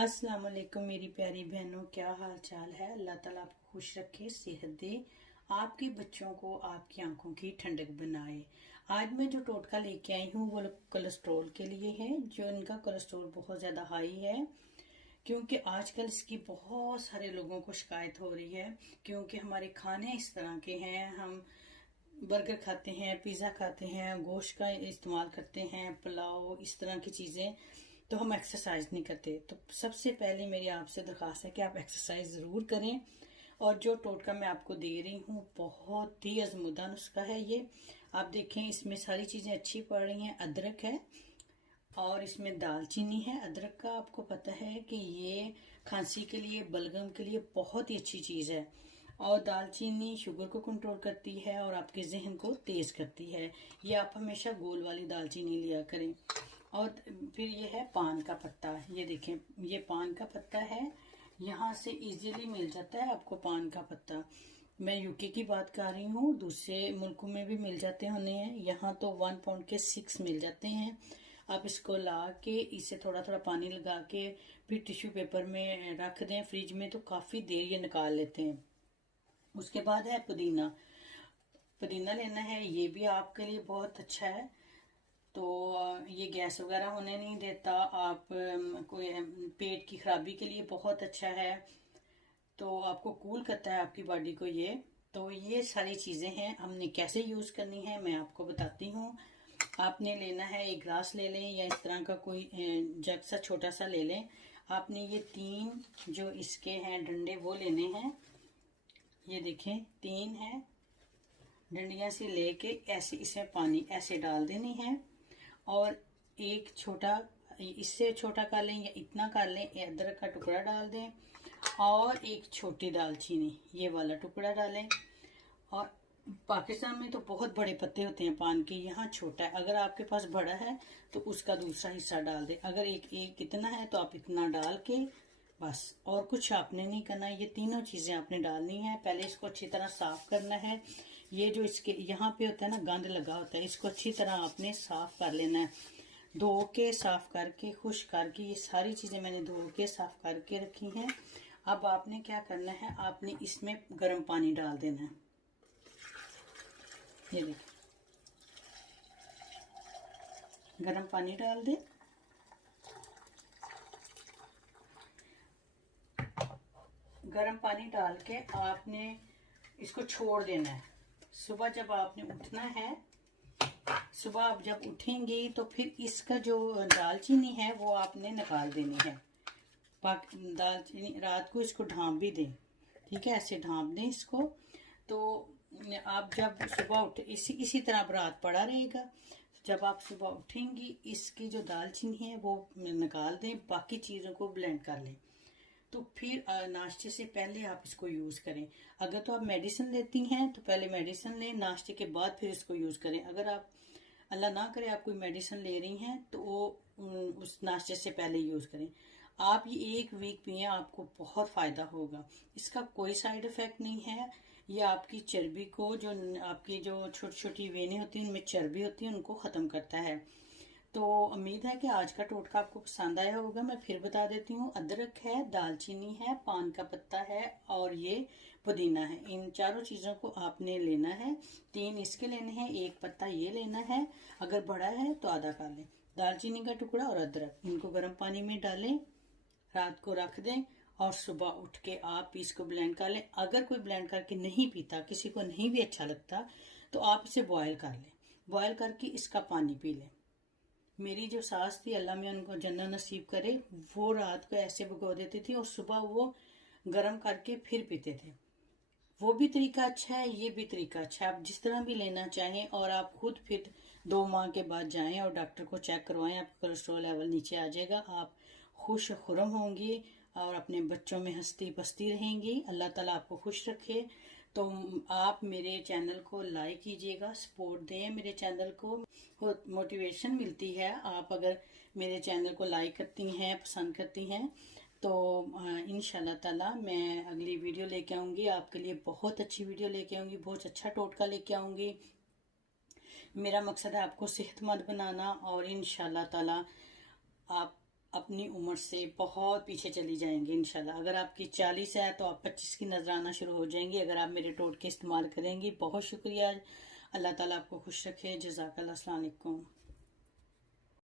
अस्सलाम वालेकुम मेरी प्यारी बहनों, क्या हाल चाल है। अल्लाह ताला आपको खुश रखे, सेहत दे, आपके बच्चों को आपकी आंखों की ठंडक बनाए। आज मैं जो टोटका लेके आई हूँ वो कोलेस्ट्रॉल के लिए है, जो इनका कोलेस्ट्रॉल बहुत ज़्यादा हाई है। क्योंकि आजकल इसकी बहुत सारे लोगों को शिकायत हो रही है, क्योंकि हमारे खाने इस तरह के हैं। हम बर्गर खाते हैं, पिज़्ज़ा खाते हैं, गोश्त का इस्तेमाल करते हैं, पुलाव, इस तरह की चीज़ें, तो हम एक्सरसाइज नहीं करते। तो सबसे पहले मेरी आपसे दरख्वास्त है कि आप एक्सरसाइज ज़रूर करें। और जो टोटका मैं आपको दे रही हूँ बहुत ही अज़मुदा नुस्खा है ये। आप देखें, इसमें सारी चीज़ें अच्छी पड़ रही हैं। अदरक है और इसमें दालचीनी है। अदरक का आपको पता है कि ये खांसी के लिए, बलगम के लिए बहुत ही अच्छी चीज़ है। और दालचीनी शुगर को कंट्रोल करती है और आपके जहन को तेज़ करती है। ये आप हमेशा गोल वाली दालचीनी लिया करें। और फिर ये है पान का पत्ता। ये देखें, ये पान का पत्ता है, यहाँ से इजीली मिल जाता है आपको पान का पत्ता। मैं यूके की बात कर रही हूँ, दूसरे मुल्कों में भी मिल जाते होने हैं। यहाँ तो 1 पाउंड के 6 मिल जाते हैं। आप इसको ला के, इसे थोड़ा थोड़ा पानी लगा के फिर टिश्यू पेपर में रख दें फ्रिज में, तो काफ़ी देर ये निकाल लेते हैं। उसके बाद है पुदीना। पुदीना लेना है, ये भी आपके लिए बहुत अच्छा है। तो ये गैस वगैरह होने नहीं देता। आप कोई पेट की खराबी के लिए बहुत अच्छा है। तो आपको कूल करता है आपकी बॉडी को ये। तो ये सारी चीज़ें हैं, हमने कैसे यूज़ करनी है मैं आपको बताती हूँ। आपने लेना है, एक ग्लास ले लें या इस तरह का कोई जग सा छोटा सा ले लें। आपने ये 3 जो इसके हैं डंडे वो लेने हैं। ये देखें 3 है डंडियां से लेके ऐसे इसमें पानी ऐसे डाल देनी है। और एक छोटा, इससे छोटा कर लें या इतना कर लें, अदरक का टुकड़ा डाल दें। और एक छोटी दालचीनी, ये वाला टुकड़ा डालें। और पाकिस्तान में तो बहुत बड़े पत्ते होते हैं पान के, यहाँ छोटा है। अगर आपके पास बड़ा है तो उसका दूसरा हिस्सा डाल दें। अगर एक इतना है तो आप इतना डाल के बस, और कुछ आपने नहीं करना। ये तीनों चीज़ें आपने डालनी है। पहले इसको अच्छी तरह साफ करना है। ये जो इसके यहाँ पे होता है ना, गंद लगा होता है, इसको अच्छी तरह आपने साफ कर लेना है। धो के साफ करके खुश करके, ये सारी चीज़ें मैंने धो के साफ करके रखी हैं। अब आपने क्या करना है, आपने इसमें गर्म पानी डाल देना है। ये देखिए, गर्म पानी डाल दें। गर्म पानी डाल के आपने इसको छोड़ देना है। सुबह जब आपने उठना है, सुबह आप जब उठेंगे तो फिर इसका जो दालचीनी है वो आपने निकाल देनी है। दालचीनी रात को इसको ढाँप भी दें, ठीक है, ऐसे ढाँप दें इसको। तो आप जब सुबह उठे, इसी तरह अब रात पड़ा रहेगा। जब आप सुबह उठेंगी, इसकी जो दालचीनी है वो निकाल दें, बाकी चीज़ों को ब्लेंड कर लें। तो फिर नाश्ते से पहले आप इसको यूज़ करें। अगर तो आप मेडिसिन लेती हैं तो पहले मेडिसिन लें, नाश्ते के बाद फिर इसको यूज़ करें। अगर आप, अल्लाह ना करे, आप कोई मेडिसिन ले रही हैं तो वो उस नाश्ते से पहले यूज़ करें। आप ये 1 वीक पिए, आपको बहुत फ़ायदा होगा। इसका कोई साइड इफ़ेक्ट नहीं है। ये आपकी चर्बी को, जो आपकी जो छोटी छोटी वेनें होती हैं उनमें चर्बी होती है, उनको ख़त्म करता है। तो उम्मीद है कि आज का टोटका आपको पसंद आया होगा। मैं फिर बता देती हूँ, अदरक है, दालचीनी है, पान का पत्ता है और ये पुदीना है। इन चारों चीज़ों को आपने लेना है। 3 इसके लेने हैं, 1 पत्ता ये लेना है। अगर बड़ा है तो आधा कर लें। दालचीनी का टुकड़ा और अदरक, इनको गर्म पानी में डालें, रात को रख दें और सुबह उठ के आप इसको ब्लेंड कर लें। अगर कोई ब्लेंड करके नहीं पीता, किसी को नहीं भी अच्छा लगता, तो आप इसे बॉयल कर लें। बॉयल करके इसका पानी पी लें। मेरी जो सास थी, अल्लाह में उनको जन्नत नसीब करे, वो रात को ऐसे भिगो देती थी और सुबह वो गर्म करके फिर पीते थे। वो भी तरीका अच्छा है, ये भी तरीका अच्छा है। आप जिस तरह भी लेना चाहें। और आप खुद फिर 2 माह के बाद जाएं और डॉक्टर को चेक करवाएं, आपका कोलेस्ट्रॉल लेवल नीचे आ जाएगा। आप खुश खुरम होंगी और अपने बच्चों में हंसती बसती रहेंगी। अल्लाह ताला आपको खुश रखे। तो आप मेरे चैनल को लाइक कीजिएगा, सपोर्ट दें मेरे चैनल को, मोटिवेशन मिलती है। आप अगर मेरे चैनल को लाइक करती हैं, पसंद करती हैं, तो इंशाल्लाह ताला मैं अगली वीडियो लेके आऊँगी आपके लिए। बहुत अच्छी वीडियो लेके आऊँगी, बहुत अच्छा टोटका लेके आऊँगी। मेरा मकसद है आपको सेहतमंद बनाना और इंशाल्लाह ताला आप अपनी उम्र से बहुत पीछे चली जाएंगी इंशाल्लाह। अगर आपकी 40 है तो आप 25 की नजर आना शुरू हो जाएंगी अगर आप मेरे टोटके इस्तेमाल करेंगी। बहुत शुक्रिया। अल्लाह ताला आपको खुश रखे। जज़ाकल्लाह। अस्सलाम वालेकुम।